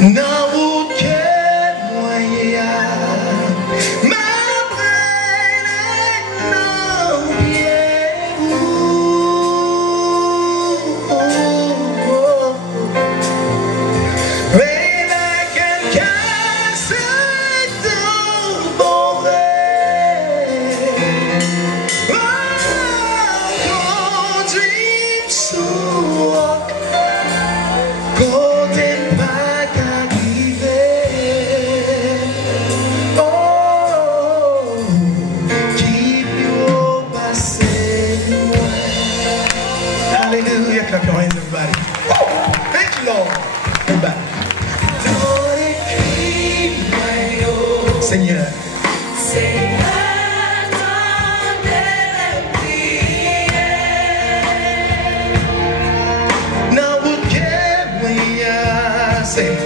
Nan wout ke mwen ya, ma prene nan pied Baby, can casse ton bon conduis sous côté pas qu'arriver. Oh, qui peut passer loin. Hallelujah, clap your hands, everybody. Oh, thank you, Lord. Everybody. Seigneur. Now would give me a say.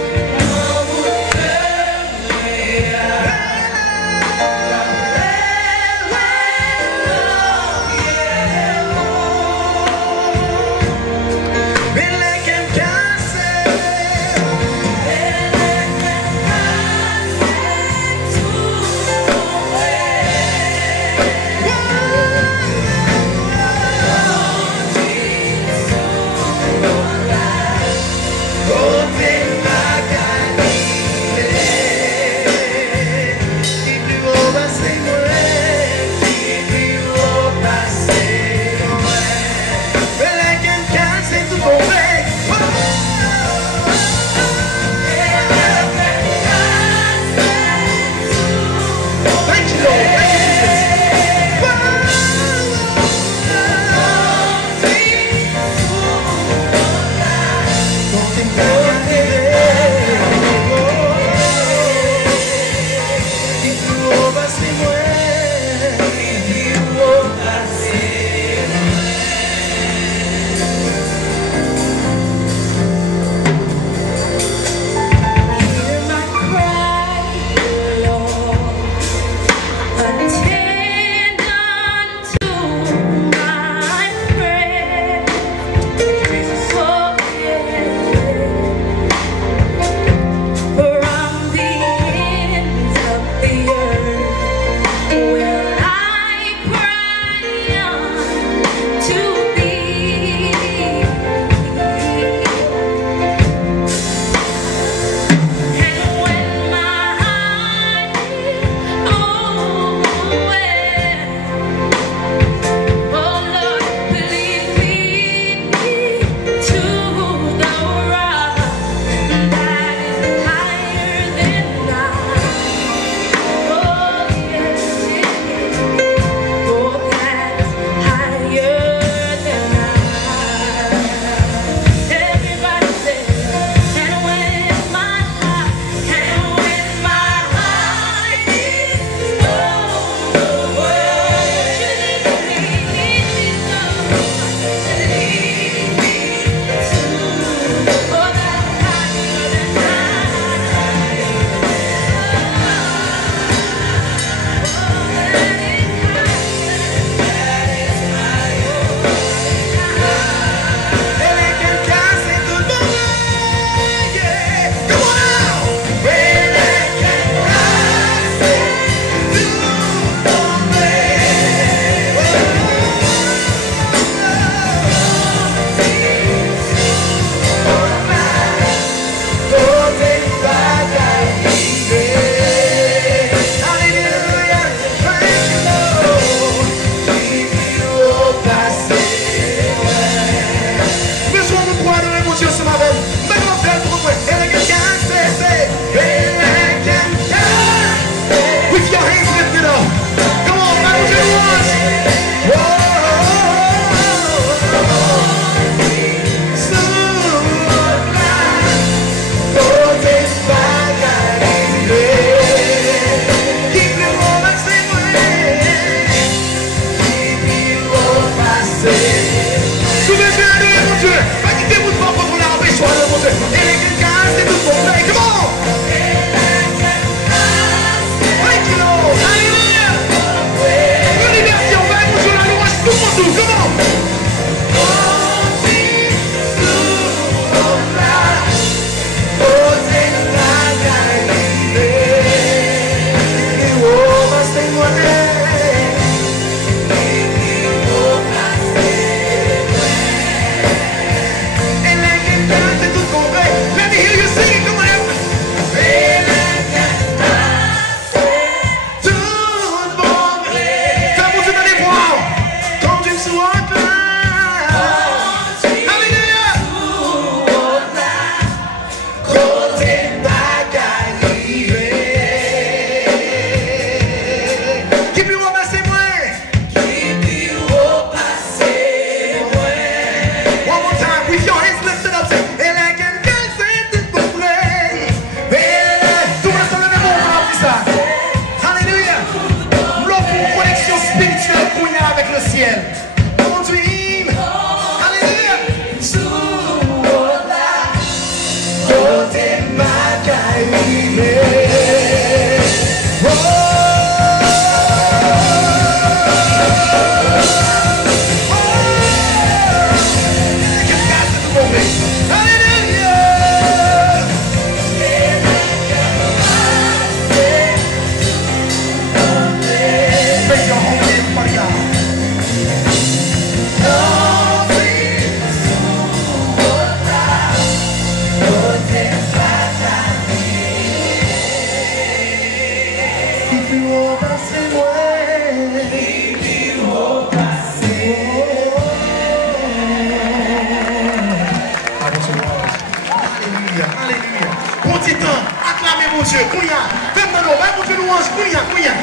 Alléluia. Alléluia. Bon petit temps, acclamez mon Dieu. Kouya. Faites-moi l'eau. Mon Dieu louange. Kouya. Kouya.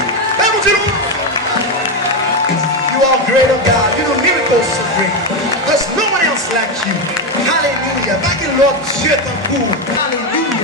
Mon Dieu louange. You are great, oh God. You do miracles so great. There's no one else like you. Hallelujah. Back in Lord Dieu ton cours. Hallelujah.